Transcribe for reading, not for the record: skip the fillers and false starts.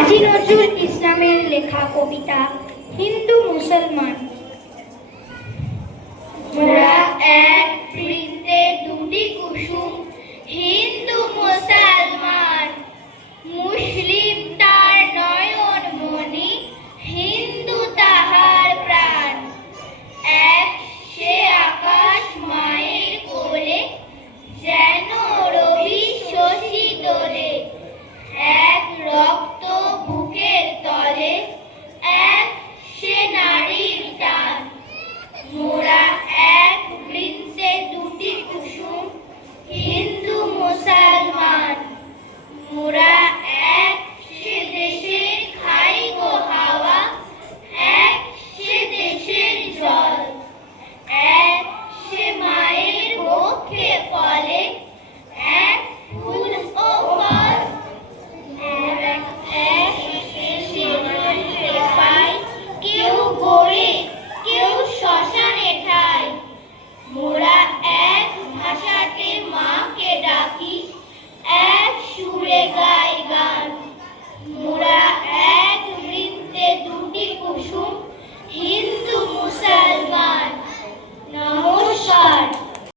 কাজী নজরুল ইসলামের লেখা কবিতা হিন্দু মুসলমান। মোরা এক বৃত্তে দুটি কুসুম, হিন্দু মুসলমান। মুসলিম